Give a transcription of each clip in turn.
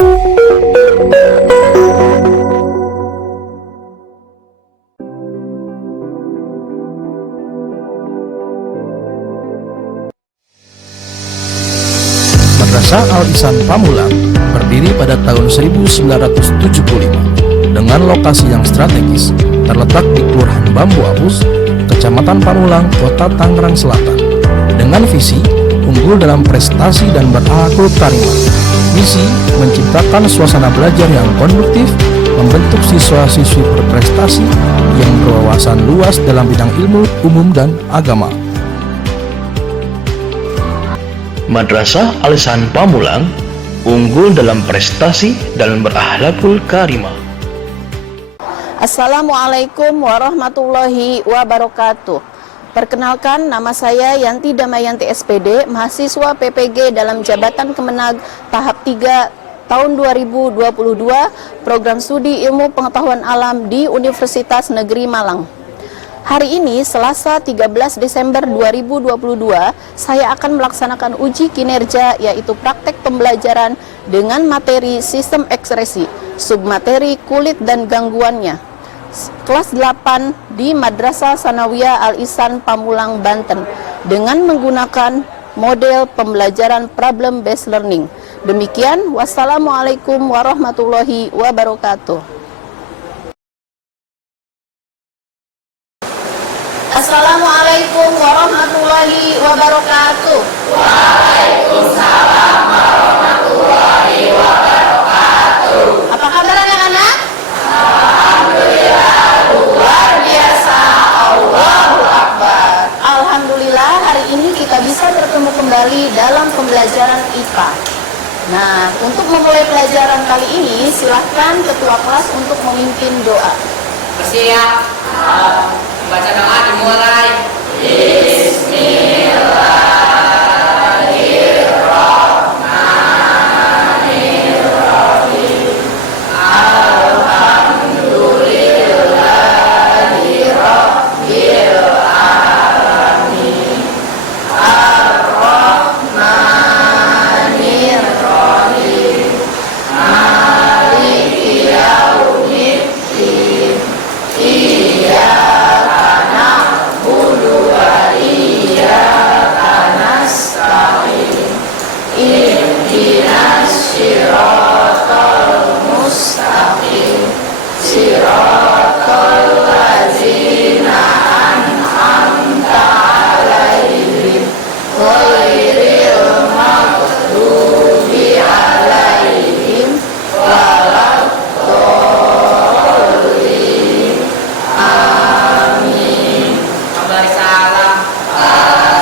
Madrasah Al-Ihsan Pamulang berdiri pada tahun 1975 dengan lokasi yang strategis, terletak di Kelurahan Bambu Apus, Kecamatan Pamulang, Kota Tangerang Selatan, dengan visi unggul dalam prestasi dan berakhlak karimah. Misi menciptakan suasana belajar yang konduktif, membentuk siswa-siswi berprestasi yang berwawasan luas dalam bidang ilmu umum dan agama. Madrasah Al-Ihsan Pamulang unggul dalam prestasi dan berakhlakul karimah. Assalamualaikum warahmatullahi wabarakatuh. Perkenalkan, nama saya Yanti Damayanti SPD, mahasiswa PPG dalam Jabatan Kemenag tahap 3 tahun 2022, Program Studi Ilmu Pengetahuan Alam di Universitas Negeri Malang. Hari ini, Selasa 13 Desember 2022, saya akan melaksanakan uji kinerja, yaitu praktek pembelajaran dengan materi sistem ekspresi, submateri kulit dan gangguannya, kelas 8 di Madrasah Sanawiyah Al-Ihsan Pamulang, Banten, dengan menggunakan model pembelajaran problem based learning. Demikian, wassalamualaikum warahmatullahi wabarakatuh. Assalamualaikum warahmatullahi wabarakatuh. Waalaikumsalam warahmatullahi wabarakatuh. Apa kabar anak-anak? Alhamdulillah, luar biasa. Allahu Akbar. Alhamdulillah, hari ini kita bisa bertemu kembali dalam pembelajaran IPA. Nah, untuk memulai pelajaran kali ini, silahkan ketua kelas untuk memimpin doa. Bersiap. Baca doa dimulai. Bismillahirrahmanirrahim. Alhamdulillahirabbil alamin. Ar-Rahmanirrahim. Maliki yaumiddin. Iyyaka na'budu wa iyyaka nasta'in. Ihdinas siratal mustaqim. Siratal ladzina an'amta 'alaihim ghairil maghdubi 'alaihim waladdallin. Amin. Kembali salam.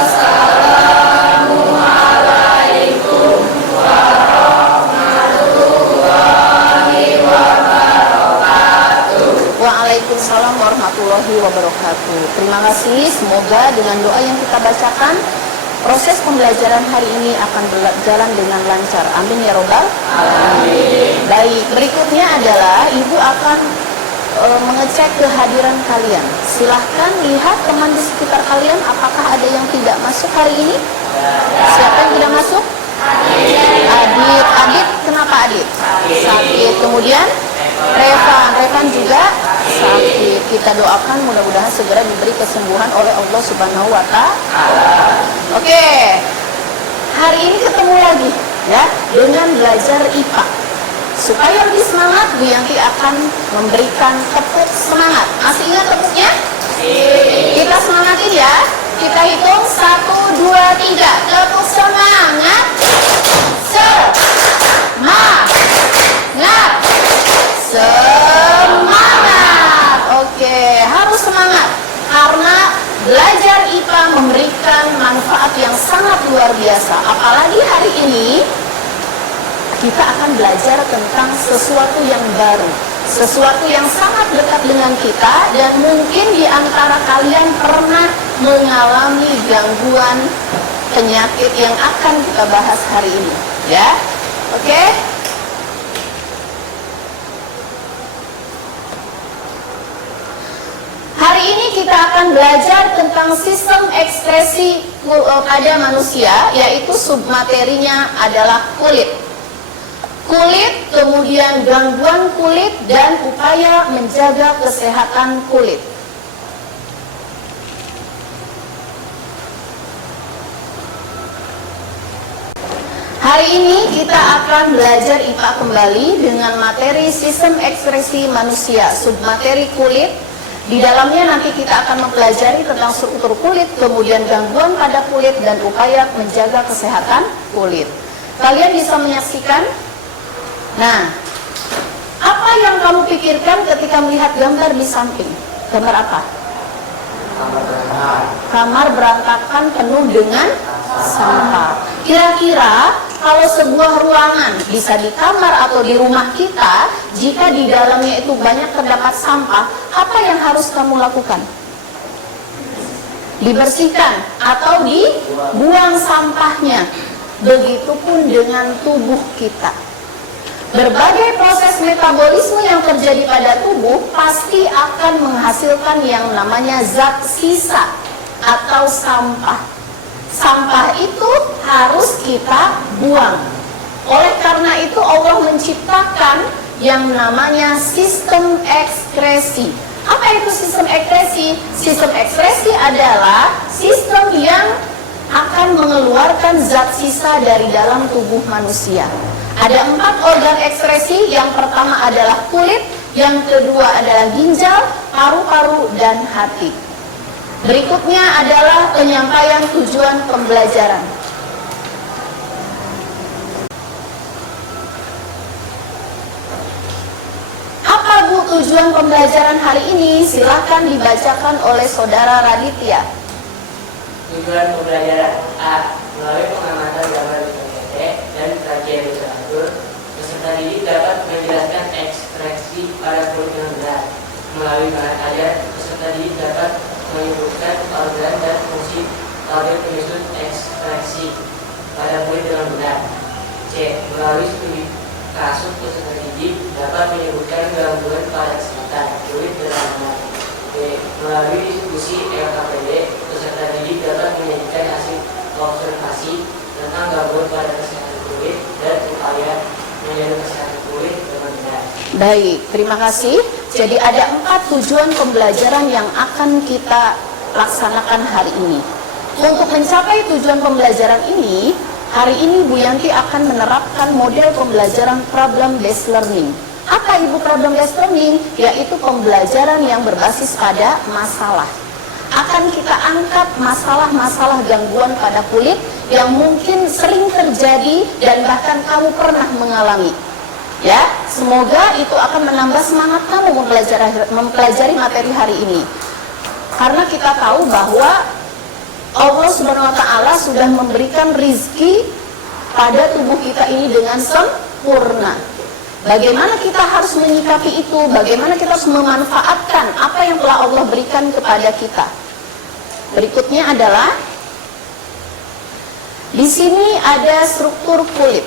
Assalamualaikum warahmatullahi wabarakatuh. Waalaikumsalam warahmatullahi wabarakatuh. Terima kasih, semoga dengan doa yang kita bacakan, proses pembelajaran hari ini akan berjalan dengan lancar. Amin ya robbal alamin. Baik, berikutnya adalah Ibu akan mengecek kehadiran kalian. Silahkan lihat teman di sekitar kalian, apakah ada yang tidak masuk hari ini? Siapa yang tidak masuk? Adit. Adit, kenapa Adit? Sakit. Kemudian Revan juga sakit. Kita doakan mudah-mudahan segera diberi kesembuhan oleh Allah Subhanahu wa Ta'ala. Oke. Hari ini ketemu lagi ya dengan belajar IPA. Supaya lebih semangat, Bu Yanti akan memberikan tepuk semangat. Masih ingat tepuknya? Kita semangatin ya. Kita hitung 1, 2, 3. Tepuk semangat. Semangat. Semangat. Oke, harus semangat. Karena belajar IPA memberikan manfaat yang sangat luar biasa. Apalagi hari ini kita akan belajar tentang sesuatu yang baru, sesuatu yang sangat dekat dengan kita, dan mungkin di antara kalian pernah mengalami gangguan penyakit yang akan kita bahas hari ini, ya. Oke? Hari ini kita akan belajar tentang sistem ekspresi pada manusia, yaitu submaterinya adalah kulit. kulit, kemudian gangguan kulit, dan upaya menjaga kesehatan kulit. Hari ini kita akan belajar IPA kembali dengan materi sistem ekspresi manusia, submateri kulit. Di dalamnya nanti kita akan mempelajari tentang struktur kulit, kemudian gangguan pada kulit, dan upaya menjaga kesehatan kulit. Kalian bisa menyaksikan? Nah, apa yang kamu pikirkan ketika melihat gambar di samping? Gambar apa? Kamar berantakan penuh dengan sampah. Kira-kira kalau sebuah ruangan, bisa di kamar atau di rumah kita, jika di dalamnya itu banyak terdapat sampah, apa yang harus kamu lakukan? Dibersihkan atau dibuang sampahnya. Begitupun dengan tubuh kita. Berbagai proses metabolisme yang terjadi pada tubuh pasti akan menghasilkan yang namanya zat sisa atau sampah. Sampah itu harus kita buang. Oleh karena itu Allah menciptakan yang namanya sistem ekskresi. Apa itu sistem ekskresi? Sistem ekskresi adalah sistem yang akan mengeluarkan zat sisa dari dalam tubuh manusia. Ada 4 organ ekskresi. Yang pertama adalah kulit, yang kedua adalah ginjal, paru-paru, dan hati. Berikutnya adalah penyampaian tujuan pembelajaran. Apa Bu tujuan pembelajaran hari ini? Silakan dibacakan oleh Saudara Raditya. Tujuan pembelajaran A. Melalui pengamatan gambar PPT dan kajian literatur, peserta didik dapat menjelaskan ekspresi pada kulit dengan benar. Melalui bahan ajar, peserta didik dapat menyebutkan organ dan fungsi organ penyusun ekspresi pada kulit dengan benar. C. Melalui studi kasus, peserta didik dapat menyebutkan gangguan pada kesehatan kulit dengan benar. D. Melalui diskusi LKPD, peserta didik dapat menyajikan hasil observasi tentang gangguan pada kesehatan kulit dan upaya menjaga kesehatan kulit dengan benar. Baik, terima kasih. Jadi ada 4 tujuan pembelajaran yang akan kita laksanakan hari ini. Untuk mencapai tujuan pembelajaran ini, hari ini Bu Yanti akan menerapkan model pembelajaran problem based learning. Apa Ibu problem based learning? Yaitu pembelajaran yang berbasis pada masalah. Akan kita angkat masalah-masalah gangguan pada kulit yang mungkin sering terjadi dan bahkan kamu pernah mengalami. Ya, semoga itu akan menambah semangat kamu mempelajari materi hari ini. Karena kita tahu bahwa Allah Subhanahu wa Ta'ala sudah memberikan rizki pada tubuh kita ini dengan sempurna. Bagaimana kita harus menyikapi itu? Bagaimana kita harus memanfaatkan apa yang telah Allah berikan kepada kita? Berikutnya adalah di sini ada struktur kulit.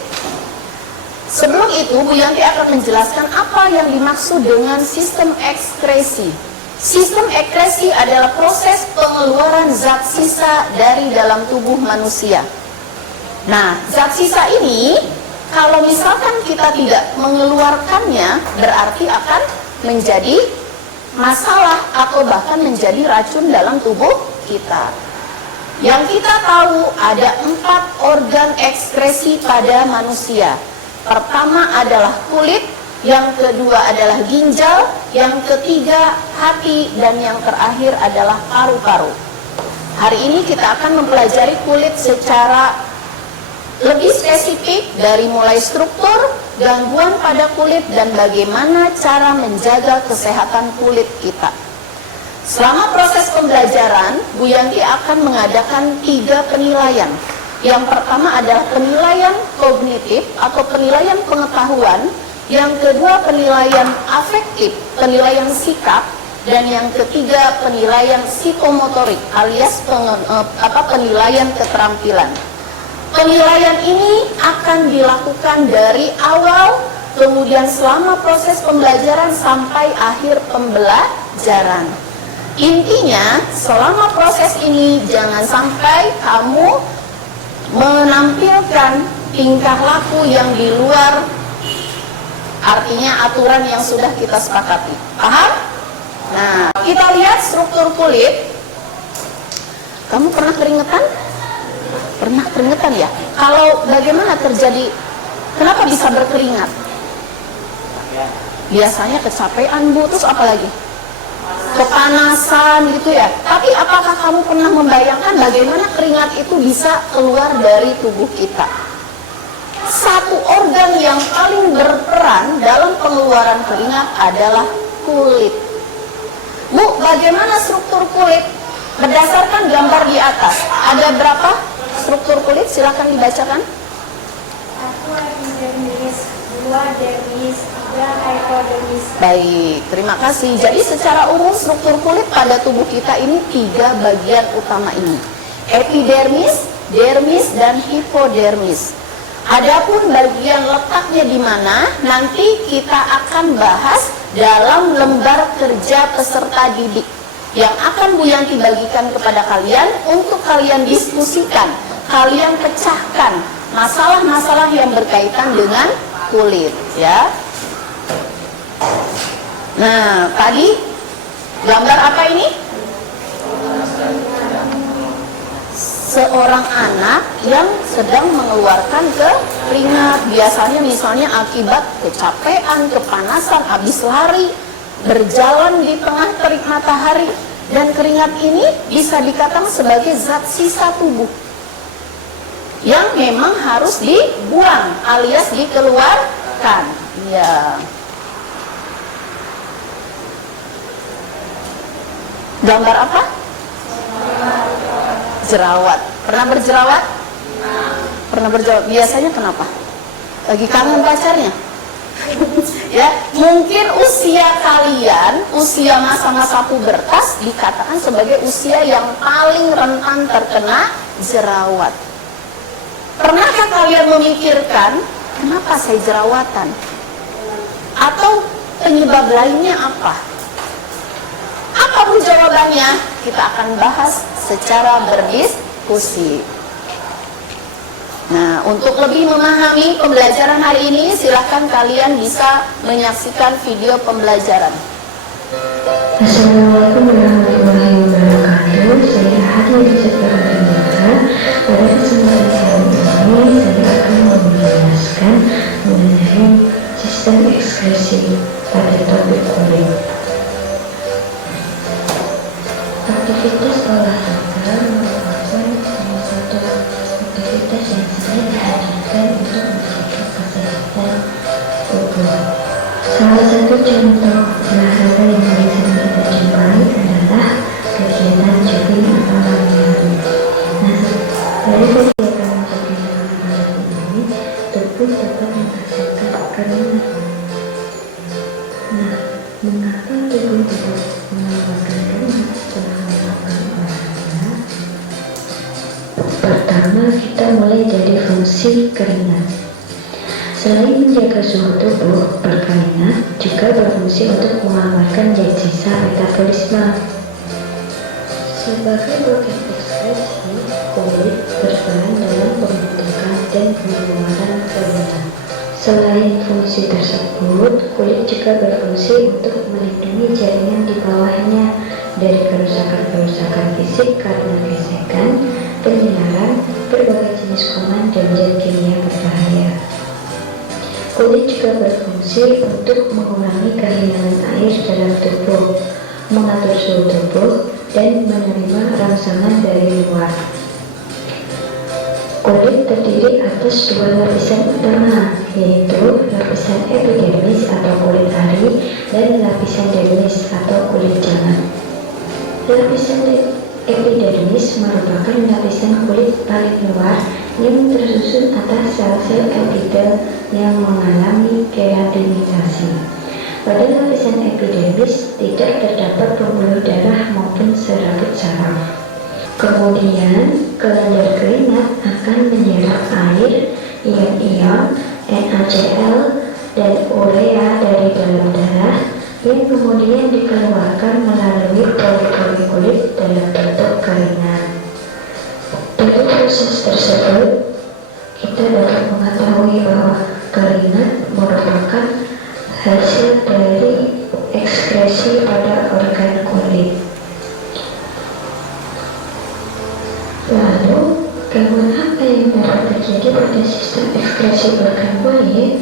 Sebelum itu, Bu Yanti akan menjelaskan apa yang dimaksud dengan sistem ekskresi. Sistem ekskresi adalah proses pengeluaran zat sisa dari dalam tubuh manusia. Nah, zat sisa ini kalau misalkan kita tidak mengeluarkannya, berarti akan menjadi masalah atau bahkan menjadi racun dalam tubuh kita. Yang kita tahu ada 4 organ ekskresi pada manusia. Pertama adalah kulit, yang kedua adalah ginjal, yang ketiga hati, dan yang terakhir adalah paru-paru. Hari ini kita akan mempelajari kulit secara lebih spesifik dari mulai struktur, gangguan pada kulit, dan bagaimana cara menjaga kesehatan kulit kita. Selama proses pembelajaran, Bu Yanti akan mengadakan 3 penilaian. Yang pertama adalah penilaian kognitif atau penilaian pengetahuan, yang kedua penilaian afektif, penilaian sikap, dan yang ketiga penilaian psikomotorik alias penilaian keterampilan. Penilaian ini akan dilakukan dari awal, kemudian selama proses pembelajaran sampai akhir pembelajaran. Intinya, selama proses ini jangan sampai kamu menampilkan tingkah laku yang di luar Artinya aturan yang sudah kita sepakati. Paham? Nah, kita lihat struktur kulit. Kamu pernah keringetan? Pernah keringetan ya? Kalau bagaimana terjadi, kenapa bisa berkeringat? Biasanya kecapean, Bu, terus apa lagi? Kepanasan gitu ya. Tapi apakah kamu pernah membayangkan bagaimana keringat itu bisa keluar dari tubuh kita? Satu organ yang paling berperan dalam pengeluaran keringat adalah kulit. Bu, bagaimana struktur kulit? Berdasarkan gambar di atas, ada berapa struktur kulit? Silakan dibacakan. 1 epidermis, 2 dermis, 3 hypodermis. Baik, terima kasih. Jadi secara umum struktur kulit pada tubuh kita ini 3 bagian utama ini. Epidermis, dermis, dan hipodermis. Adapun bagian letaknya di mana nanti kita akan bahas dalam lembar kerja peserta didik yang akan Bu Yanti bagikan kepada kalian untuk kalian diskusikan, kalian pecahkan masalah-masalah yang berkaitan dengan kulit ya. Nah, tadi gambar apa ini? Seorang anak yang sedang mengeluarkan keringat, biasanya misalnya akibat kecapean, kepanasan, habis lari, berjalan di tengah terik matahari, dan keringat ini bisa dikatakan sebagai zat sisa tubuh yang memang harus dibuang alias dikeluarkan. Ya. Gambar apa? Jerawat. Pernah berjerawat? Pernah berjerawat. Biasanya kenapa? Lagi kangen pacarnya? Ya, mungkin usia kalian, usia masa-masa pubertas dikatakan sebagai usia yang paling rentan terkena jerawat. Pernahkah kalian memikirkan kenapa saya jerawatan? Atau penyebab lainnya apa? Apa pun jawabannya, kita akan bahas secara berdiskusi. Nah, untuk lebih memahami pembelajaran hari ini, silakan kalian bisa menyaksikan video pembelajaran. Assalamualaikum warahmatullahi wabarakatuh. Saya Hadi Rizal Pada kesempatan kali ini saya akan menjelaskan mengenai sistem ekskresi pada topik kulit. Aktivitas olahraga merupakan salah satu aktivitas yang sangat dianjurkan untuk menjaga kesehatan tubuh. Salah satu contoh olahraga yang bisa kita jumpai adalah kegiatan jogging atau lari-lari. Nah, dari kegiatan jogging atau lari ini, tubuh dapat menghasilkan keringat. Nah, mengapa tubuh tidak mengeluarkan keringat setelah melakukan olahraga? Pertama, kita mulai dari fungsi keringat. Selain menjaga suhu tubuh, berkeringat juga berfungsi untuk mengamankan zat sisa metabolisme. Sebagai organ ekskresi, kulit berperan dalam pembentukan dan pengeluaran keringat. Selain fungsi tersebut, kulit juga berfungsi untuk melindungi jaringan di bawahnya dari kerusakan-kerusakan fisik karena gesekan, penyinaran, berbagai jenis kuman dan zat kimia berbahaya. Kulit juga berfungsi untuk mengurangi kehilangan air dalam tubuh, mengatur suhu tubuh, dan menerima rangsangan dari luar. Kulit terdiri atas 2 lapisan utama, yaitu lapisan epidermis atau kulit ari dan lapisan dermis atau kulit jangan. Lapisan epidermis merupakan lapisan kulit paling luar yang tersusun atas sel-sel epidel yang mengalami keratinisasi. Pada lapisan epidermis tidak terdapat pembuluh darah maupun serabut saraf. Kemudian, kelenjar keringat akan menyerap air, ion-ion, NaCl, dan urea dari dalam darah yang kemudian dikeluarkan melalui pori-pori kulit dalam bentuk keringat. Dari proses tersebut, kita dapat mengetahui bahwa keringat merupakan hasil dari ekskresi pada organ kulit. Lalu, gangguan apa yang dapat terjadi pada sistem ekskresi organ kulit?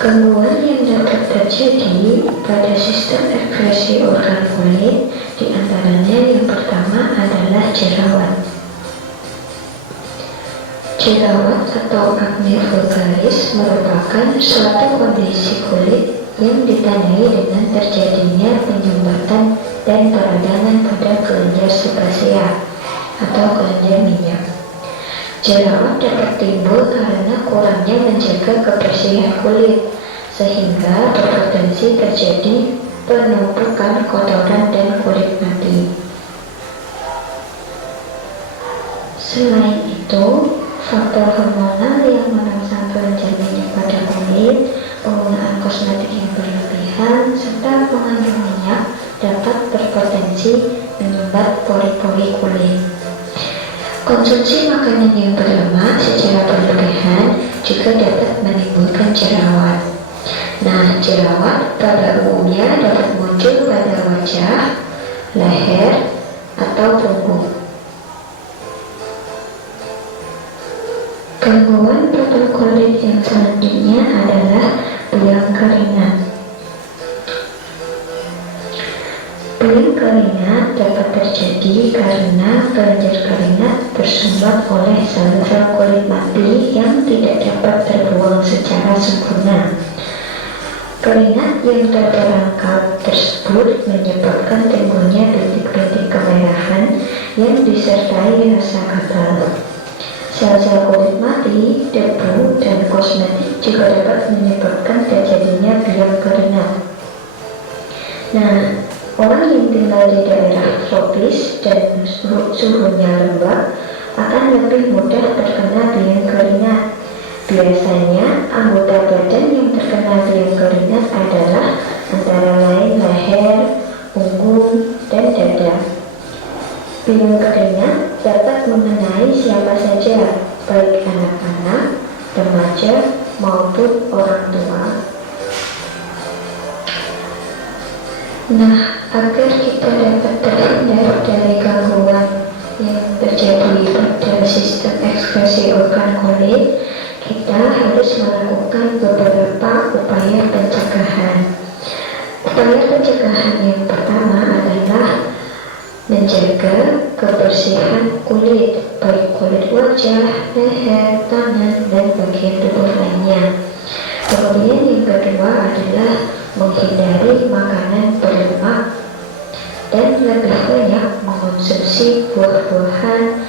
Gangguan yang dapat terjadi pada sistem ekskresi organ kulit diantaranya yang pertama adalah jerawat. Jerawat atau akne vulgaris merupakan suatu kondisi kulit yang ditandai dengan terjadinya penyumbatan dan peradangan pada kelenjar sebasea atau kelenjar minyak. Jerawat dapat timbul karena kurangnya menjaga kebersihan kulit, sehingga berpotensi terjadi penumpukan kotoran dan kulit mati. Selain itu, faktor hormonal yang merangsang kelenjar minyak pada kulit, penggunaan kosmetik yang berlebihan, serta mengandung minyak dapat berpotensi menyumbat pori-pori kulit. Konsumsi makanan yang berlemak secara berlebihan juga dapat menimbulkan jerawat. Nah, jerawat pada umumnya dapat muncul pada wajah, leher, atau punggung. Gangguan pada kulit yang selanjutnya adalah biang keringat. Biang keringat dapat terjadi karena kelenjar keringat tersumbat oleh sel-sel kulit mati yang tidak dapat terbuang secara sempurna. Keringat yang terperangkap tersebut menyebabkan timbulnya bintik-bintik kemerahan yang disertai rasa gatal. Sel-sel kulit mati, debu, dan kosmetik juga dapat menyebabkan terjadinya biang keringat. Nah, orang yang tinggal di daerah tropis dan suhunya lembab akan lebih mudah terkena biang keringat. Biasanya, anggota badan yang terkena biang keringat adalah antara lain leher, punggung, dan dada. Biang keringat dapat mengenai siapa saja, baik anak-anak, remaja, maupun orang tua. Nah, agar kita dapat terhindar dari gangguan yang terjadi pada sistem ekskresi organ kulit, kita harus melakukan beberapa upaya pencegahan. Upaya pencegahan yang pertama adalah menjaga kebersihan kulit, baik kulit wajah, leher, tangan, dan bagian tubuh lainnya. Kemudian yang kedua adalah menghindari makanan berlemak dan lebih banyak mengonsumsi buah-buahan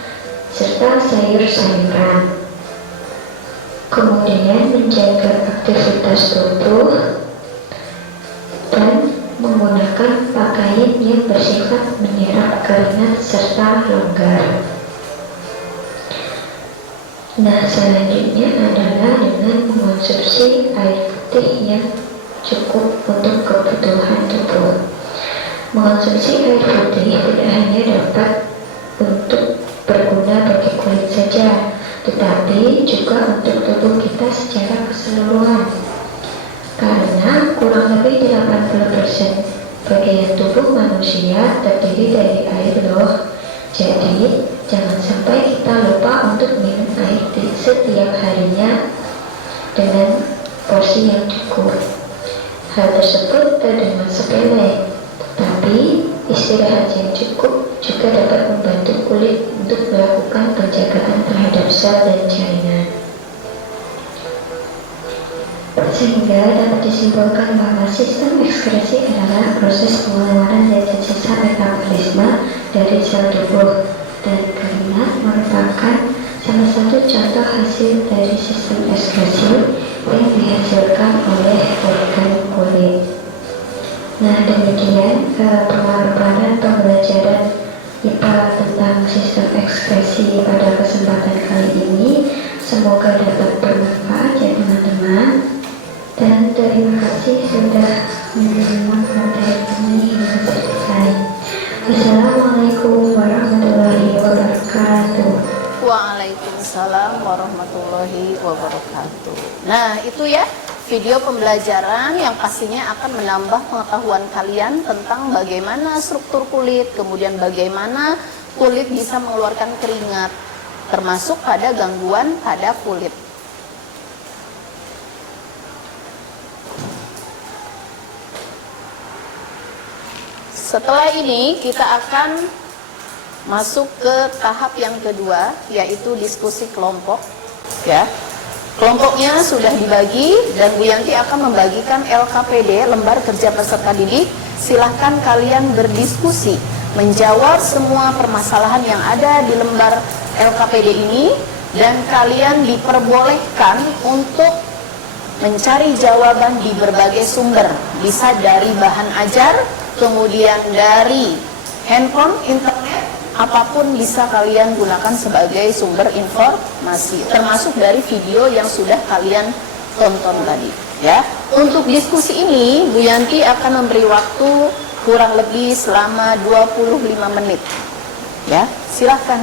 serta sayur-sayuran. Kemudian menjaga aktivitas tubuh dan menggunakan pakaian yang bersifat menyerap keringat serta longgar. Nah, selanjutnya adalah dengan mengonsumsi air putih yang cukup untuk kebutuhan tubuh. Mengonsumsi air putih tidak hanya dapat untuk berguna bagi kulit saja, tetapi juga untuk tubuh kita secara keseluruhan. Karena kurang lebih 80% bagian tubuh manusia terdiri dari air loh. Jadi, jangan sampai kita lupa untuk minum air setiap harinya dengan porsi yang cukup. Hal tersebut terdengar sepele, tapi istirahat yang cukup juga dapat membantu kulit untuk melakukan penjagaan terhadap sel dan jaringan. Sehingga dapat disimpulkan bahwa sistem ekskresi adalah proses pengeluaran zat sisa metabolisme dari sel tubuh, dan keringat merupakan salah satu contoh hasil dari sistem ekskresi yang dihasilkan oleh organ kulit. Nah, demikian pemaparan pembelajaran IPA tentang sistem ekskresi pada kesempatan kali ini. Semoga dapat bermanfaat ya teman-teman. Dan terima kasih sudah menerima materi ini dengan selesai. Wassalamualaikum warahmatullahi wabarakatuh. Waalaikumsalam warahmatullahi wabarakatuh. Nah, itu ya video pembelajaran yang pastinya akan menambah pengetahuan kalian tentang bagaimana struktur kulit, kemudian bagaimana kulit bisa mengeluarkan keringat, termasuk pada gangguan pada kulit. Setelah ini kita akan masuk ke tahap yang kedua, yaitu diskusi kelompok. Ya, kelompoknya sudah dibagi dan Bu Yanti akan membagikan LKPD, lembar kerja peserta didik. Silahkan kalian berdiskusi, menjawab semua permasalahan yang ada di lembar LKPD ini, dan kalian diperbolehkan untuk mencari jawaban di berbagai sumber, bisa dari bahan ajar, kemudian dari handphone, internet, apapun bisa kalian gunakan sebagai sumber informasi, termasuk dari video yang sudah kalian tonton tadi. Ya, untuk diskusi ini Bu Yanti akan memberi waktu kurang lebih selama 25 menit. Ya, silahkan.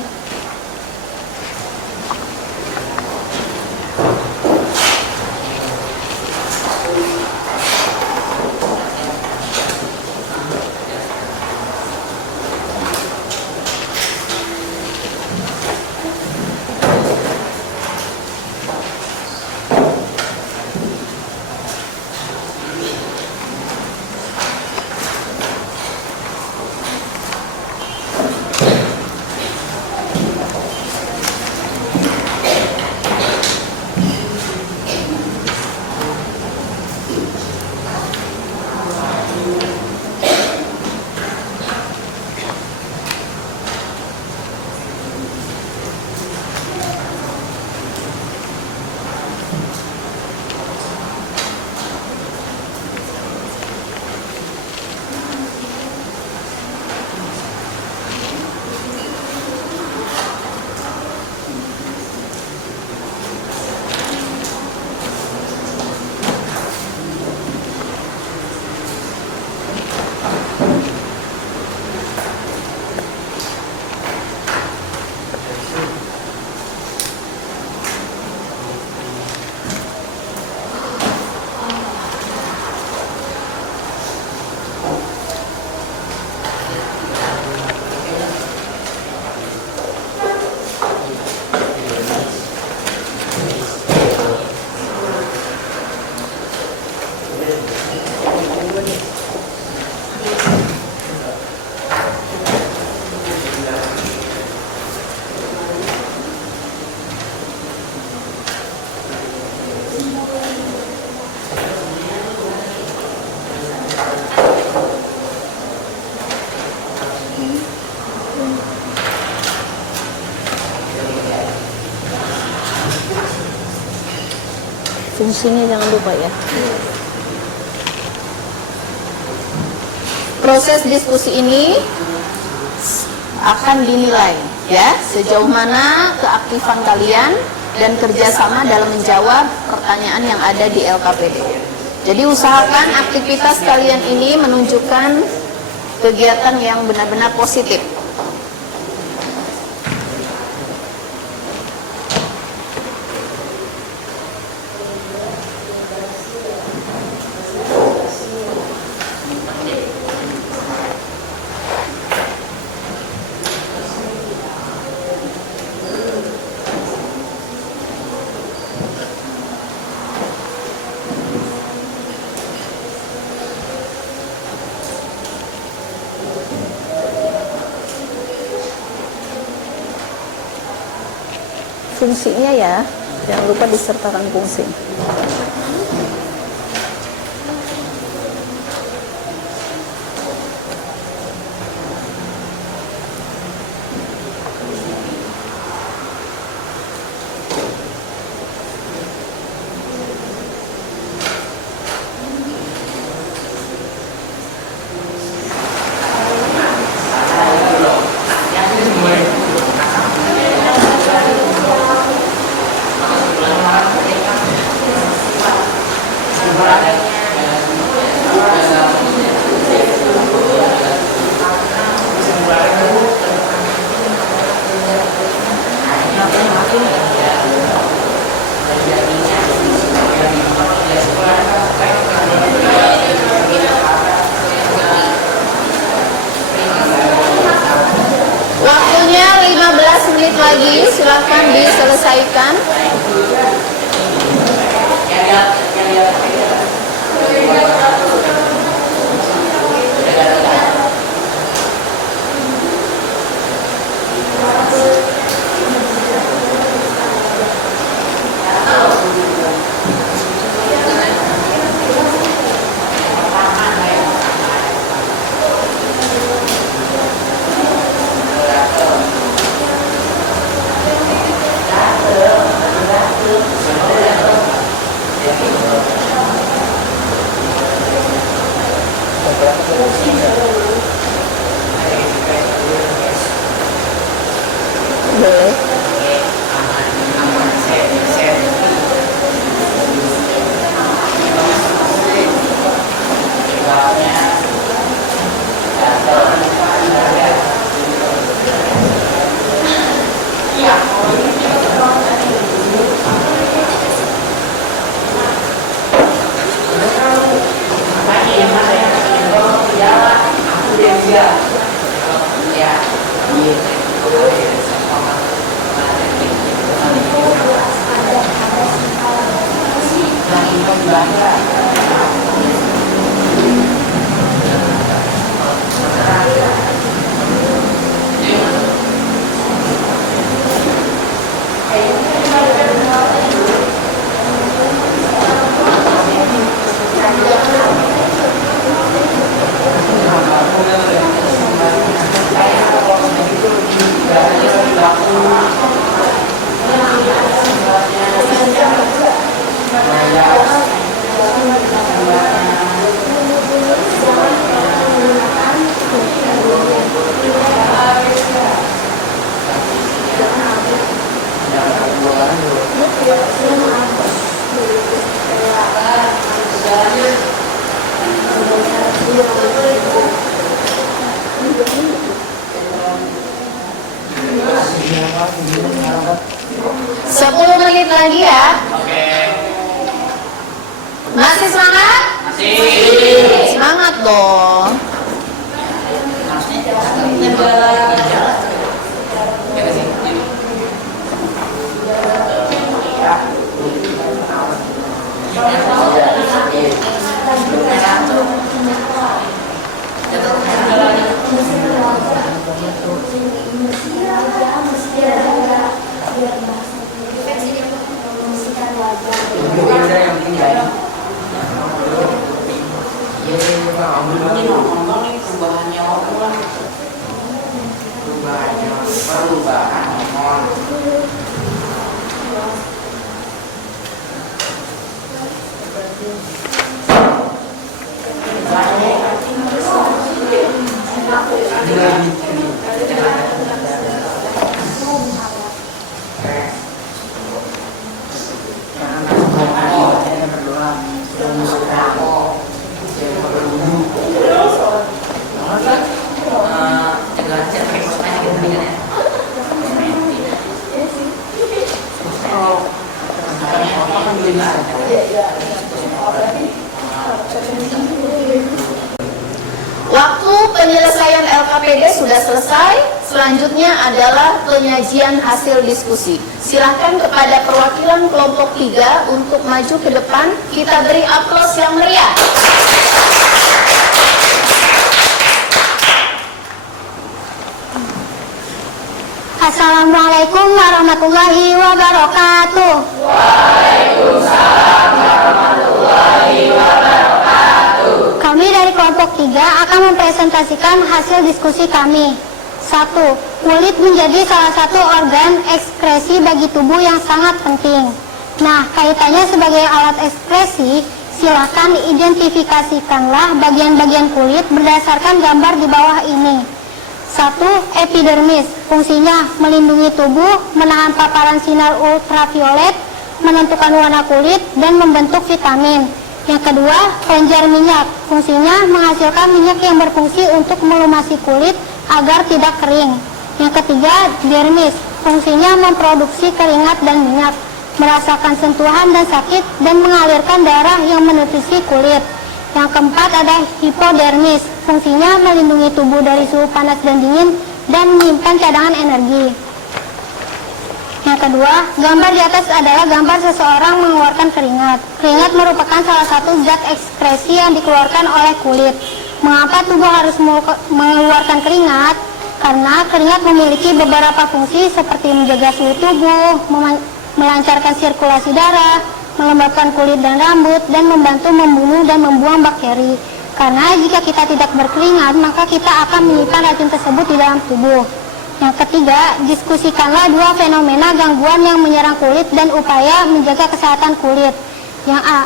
Fungsinya jangan lupa ya. Proses diskusi ini akan dinilai ya, sejauh mana keaktifan kalian dan kerjasama dalam menjawab pertanyaan yang ada di LKPD. Jadi usahakan aktivitas kalian ini menunjukkan kegiatan yang benar-benar positif. Fungsinya ya, jangan lupa disertakan fungsi. Sepuluh menit lagi ya. Masih semangat? Masih. Semangat dong. Waktu penyelesaian LKPD sudah selesai. Selanjutnya adalah penyajian hasil diskusi. Silahkan kepada perwakilan kelompok 3 untuk maju ke depan. Kita beri aplaus yang meriah. Assalamualaikum warahmatullahi wabarakatuh. Waalaikumsalam warahmatullahi wabarakatuh. Kami dari kelompok 3 akan mempresentasikan hasil diskusi kami. 1. Kulit menjadi salah satu organ ekskresi bagi tubuh yang sangat penting. Nah, kaitannya sebagai alat ekskresi, silakan identifikasikanlah bagian-bagian kulit berdasarkan gambar di bawah ini. 1. Epidermis, fungsinya melindungi tubuh, menahan paparan sinar ultraviolet, menentukan warna kulit, dan membentuk vitamin. Yang kedua, kelenjar minyak, fungsinya menghasilkan minyak yang berfungsi untuk melumasi kulit agar tidak kering. Yang ketiga, dermis, fungsinya memproduksi keringat dan minyak, merasakan sentuhan dan sakit, dan mengalirkan darah yang menutrisi kulit. Yang keempat ada hipodermis, fungsinya melindungi tubuh dari suhu panas dan dingin dan menyimpan cadangan energi. Yang kedua, gambar di atas adalah gambar seseorang mengeluarkan keringat. Keringat merupakan salah satu zat ekskresi yang dikeluarkan oleh kulit. Mengapa tubuh harus mengeluarkan keringat? Karena keringat memiliki beberapa fungsi seperti menjaga suhu tubuh, melancarkan sirkulasi darah, melembabkan kulit dan rambut, dan membantu membunuh dan membuang bakteri. Karena jika kita tidak berkeringat, maka kita akan menyimpan racun tersebut di dalam tubuh. Yang ketiga, diskusikanlah dua fenomena gangguan yang menyerang kulit dan upaya menjaga kesehatan kulit. Yang A,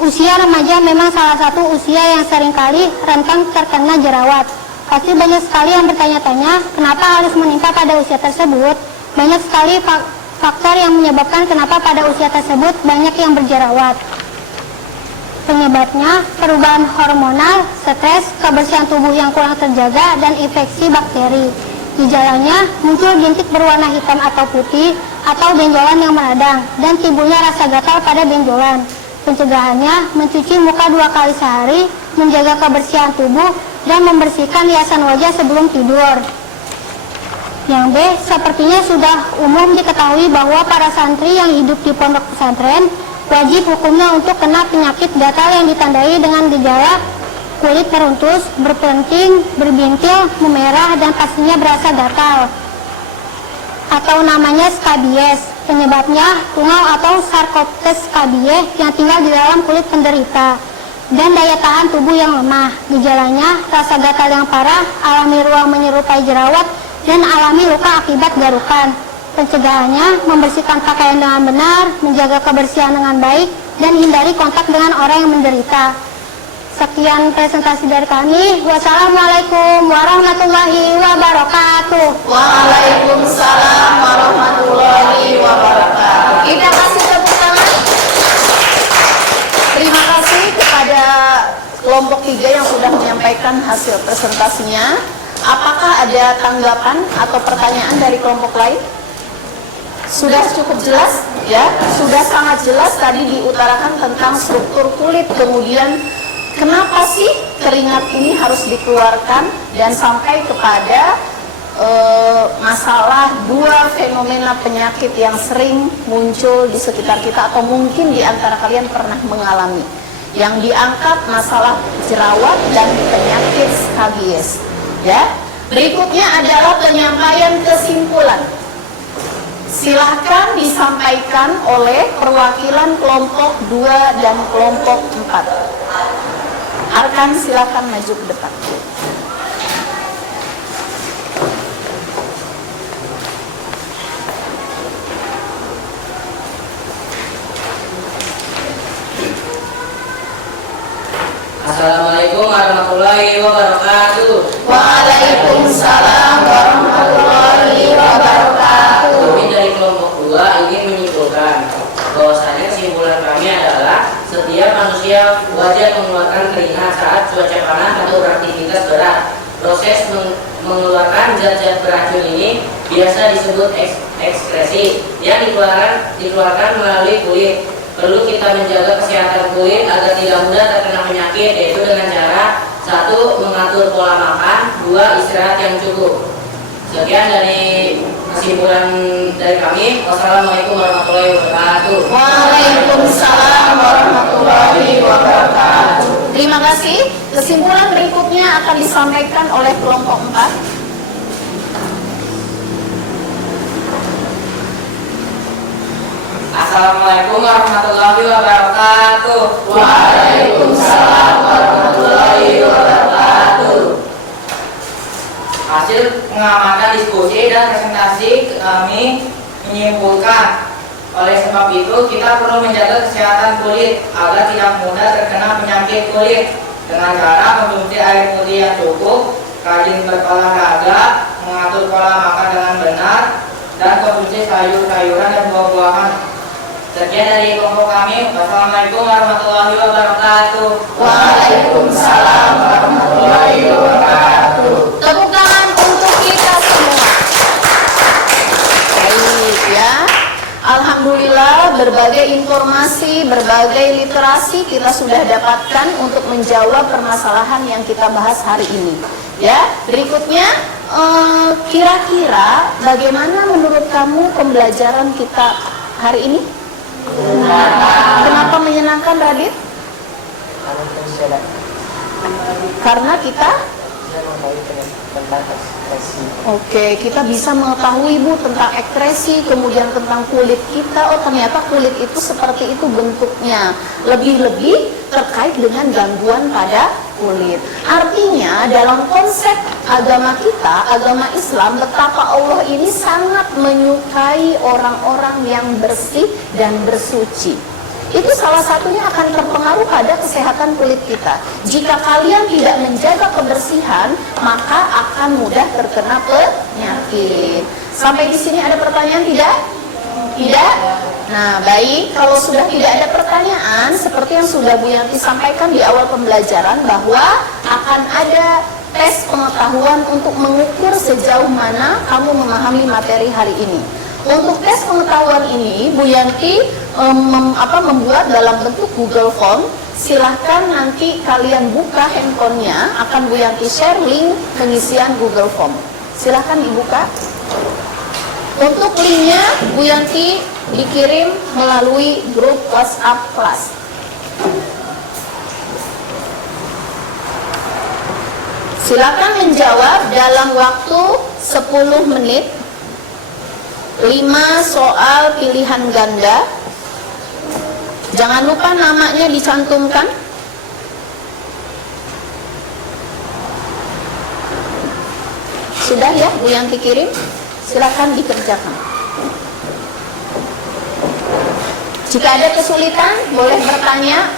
usia remaja memang salah satu usia yang seringkali rentan terkena jerawat. Pasti banyak sekali yang bertanya-tanya, kenapa harus menimpa pada usia tersebut? Banyak sekali faktor yang menyebabkan kenapa pada usia tersebut banyak yang berjerawat. Penyebabnya perubahan hormonal, stres, kebersihan tubuh yang kurang terjaga, dan infeksi bakteri. Gejalanya muncul bintik berwarna hitam atau putih, atau benjolan yang meradang, dan timbulnya rasa gatal pada benjolan. Pencegahannya mencuci muka 2 kali sehari, menjaga kebersihan tubuh, dan membersihkan hiasan wajah sebelum tidur. Yang B, sepertinya sudah umum diketahui bahwa para santri yang hidup di pondok pesantren wajib hukumnya untuk kena penyakit gatal yang ditandai dengan gejala kulit meruntus, berpelenting, berbintil, memerah, dan pastinya berasa gatal atau namanya skabies. Penyebabnya tungau atau Sarcoptes scabiei yang tinggal di dalam kulit penderita, dan daya tahan tubuh yang lemah. Gejalanya rasa gatal yang parah, alami ruam menyerupai jerawat, dan alami luka akibat garukan. Pencegahannya membersihkan pakaian dengan benar, menjaga kebersihan dengan baik, dan hindari kontak dengan orang yang menderita. Sekian presentasi dari kami. Wassalamualaikum warahmatullahi wabarakatuh. Waalaikumsalam warahmatullahi wabarakatuh. Kita kasih tepuk tangan. Terima kasih kepada kelompok 3 yang sudah menyampaikan hasil presentasinya. Apakah ada tanggapan atau pertanyaan dari kelompok lain? Sudah cukup jelas? Ya, sudah sangat jelas tadi diutarakan tentang struktur kulit, kemudian kenapa sih keringat ini harus dikeluarkan, dan sampai kepada masalah 2 fenomena penyakit yang sering muncul di sekitar kita atau mungkin di antara kalian pernah mengalami. Yang diangkat masalah jerawat dan penyakit skabies. Ya, berikutnya adalah penyampaian kesimpulan. Silahkan disampaikan oleh perwakilan kelompok 2 dan kelompok 4. Arkan silakan maju ke depan. Assalamualaikum warahmatullahi wabarakatuh. Waalaikumsalam warahmatullahi wabarakatuh. Kami dari kelompok 2 ingin menyimpulkan bahwasanya kesimpulan kami adalah setiap manusia wajar mengeluarkan keringat saat cuaca panas atau beraktivitas berat. Proses mengeluarkan zat-zat beracun ini biasa disebut ekskresi yang dikeluarkan melalui kulit. Perlu kita menjaga kesehatan kulit agar tidak mudah terkena penyakit, yaitu dengan cara 1. Mengatur pola makan, 2. Istirahat yang cukup. Sekian dari kesimpulan dari kami. Wassalamualaikum warahmatullahi wabarakatuh. Waalaikumsalam warahmatullahi wabarakatuh. Terima kasih. Kesimpulan berikutnya akan disampaikan oleh kelompok 4. Assalamualaikum warahmatullahi wabarakatuh. Waalaikumsalam warahmatullahi wabarakatuh. Hasil pengamatan diskusi dan presentasi kami menyimpulkan, oleh sebab itu kita perlu menjaga kesehatan kulit agar tidak mudah terkena penyakit kulit dengan cara mengkonsumsi air putih yang cukup, rajin berolahraga, mengatur pola makan dengan benar, dan konsumsi sayur-sayuran dan buah-buahan. Sekian dari kelompok kami. Wassalamualaikum warahmatullahi wabarakatuh. Waalaikumsalam warahmatullahi wabarakatuh. Tepuk tangan untuk kita semua. Baik ya. Alhamdulillah berbagai informasi, berbagai literasi kita sudah dapatkan untuk menjawab permasalahan yang kita bahas hari ini. Ya, berikutnya kira-kira bagaimana menurut kamu pembelajaran kita hari ini? Kenapa menyenangkan, Radit? Karena kita Oke, kita bisa mengetahui Bu tentang ekspresi, kemudian tentang kulit kita. Oh, ternyata kulit itu seperti itu bentuknya. Lebih-lebih terkait dengan gangguan pada kulit. Artinya dalam konsep agama kita, agama Islam, betapa Allah ini sangat menyukai orang-orang yang bersih dan bersuci. Itu salah satunya akan terpengaruh pada kesehatan kulit kita. Jika kalian tidak menjaga kebersihan, maka akan mudah terkena penyakit. Sampai di sini ada pertanyaan tidak? Tidak? Nah, baik. Kalau sudah tidak ada pertanyaan, seperti yang sudah Bu Yanti sampaikan di awal pembelajaran, bahwa akan ada tes pengetahuan untuk mengukur sejauh mana kamu memahami materi hari ini. Untuk tes pengetahuan ini, Bu Yanti membuat dalam bentuk Google Form. Silahkan nanti kalian buka handphonenya, akan Bu Yanti share link pengisian Google Form. Silahkan dibuka. Untuk linknya Bu Yanti dikirim melalui grup WhatsApp kelas. Silakan menjawab dalam waktu 10 menit 5 soal pilihan ganda. Jangan lupa namanya dicantumkan. Sudah ya Bu Yanti kirim? Silakan dikerjakan. Jika ada kesulitan, boleh bertanya.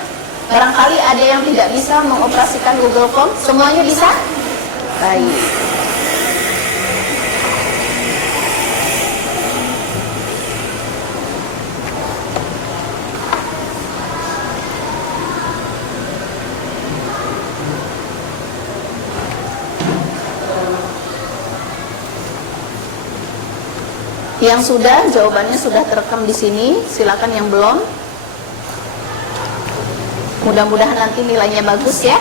Barangkali ada yang tidak bisa mengoperasikan Google Form. Semuanya bisa? Baik. Yang sudah, jawabannya sudah terekam di sini. Silakan yang belum. Mudah-mudahan nanti nilainya bagus ya.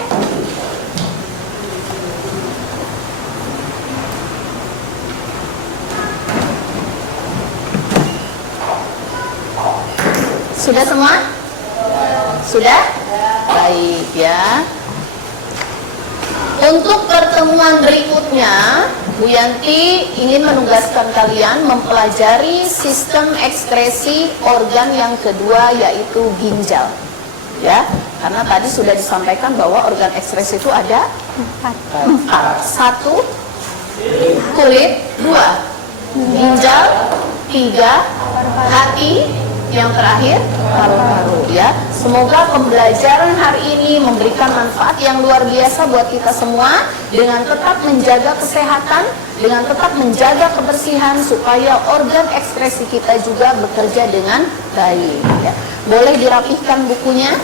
Sudah semua? Sudah? Baik ya. Untuk pertemuan berikutnya, Bu Yanti ingin menugaskan kalian mempelajari sistem ekskresi organ yang kedua, yaitu ginjal. Ya, karena tadi sudah disampaikan bahwa organ ekskresi itu ada 4. 1 kulit, 2 ginjal, 3 hati, yang terakhir paru-paru ya. Semoga pembelajaran hari ini memberikan manfaat yang luar biasa buat kita semua, dengan tetap menjaga kesehatan, dengan tetap menjaga kebersihan, supaya organ ekskresi kita juga bekerja dengan baik ya. Boleh dirapihkan bukunya.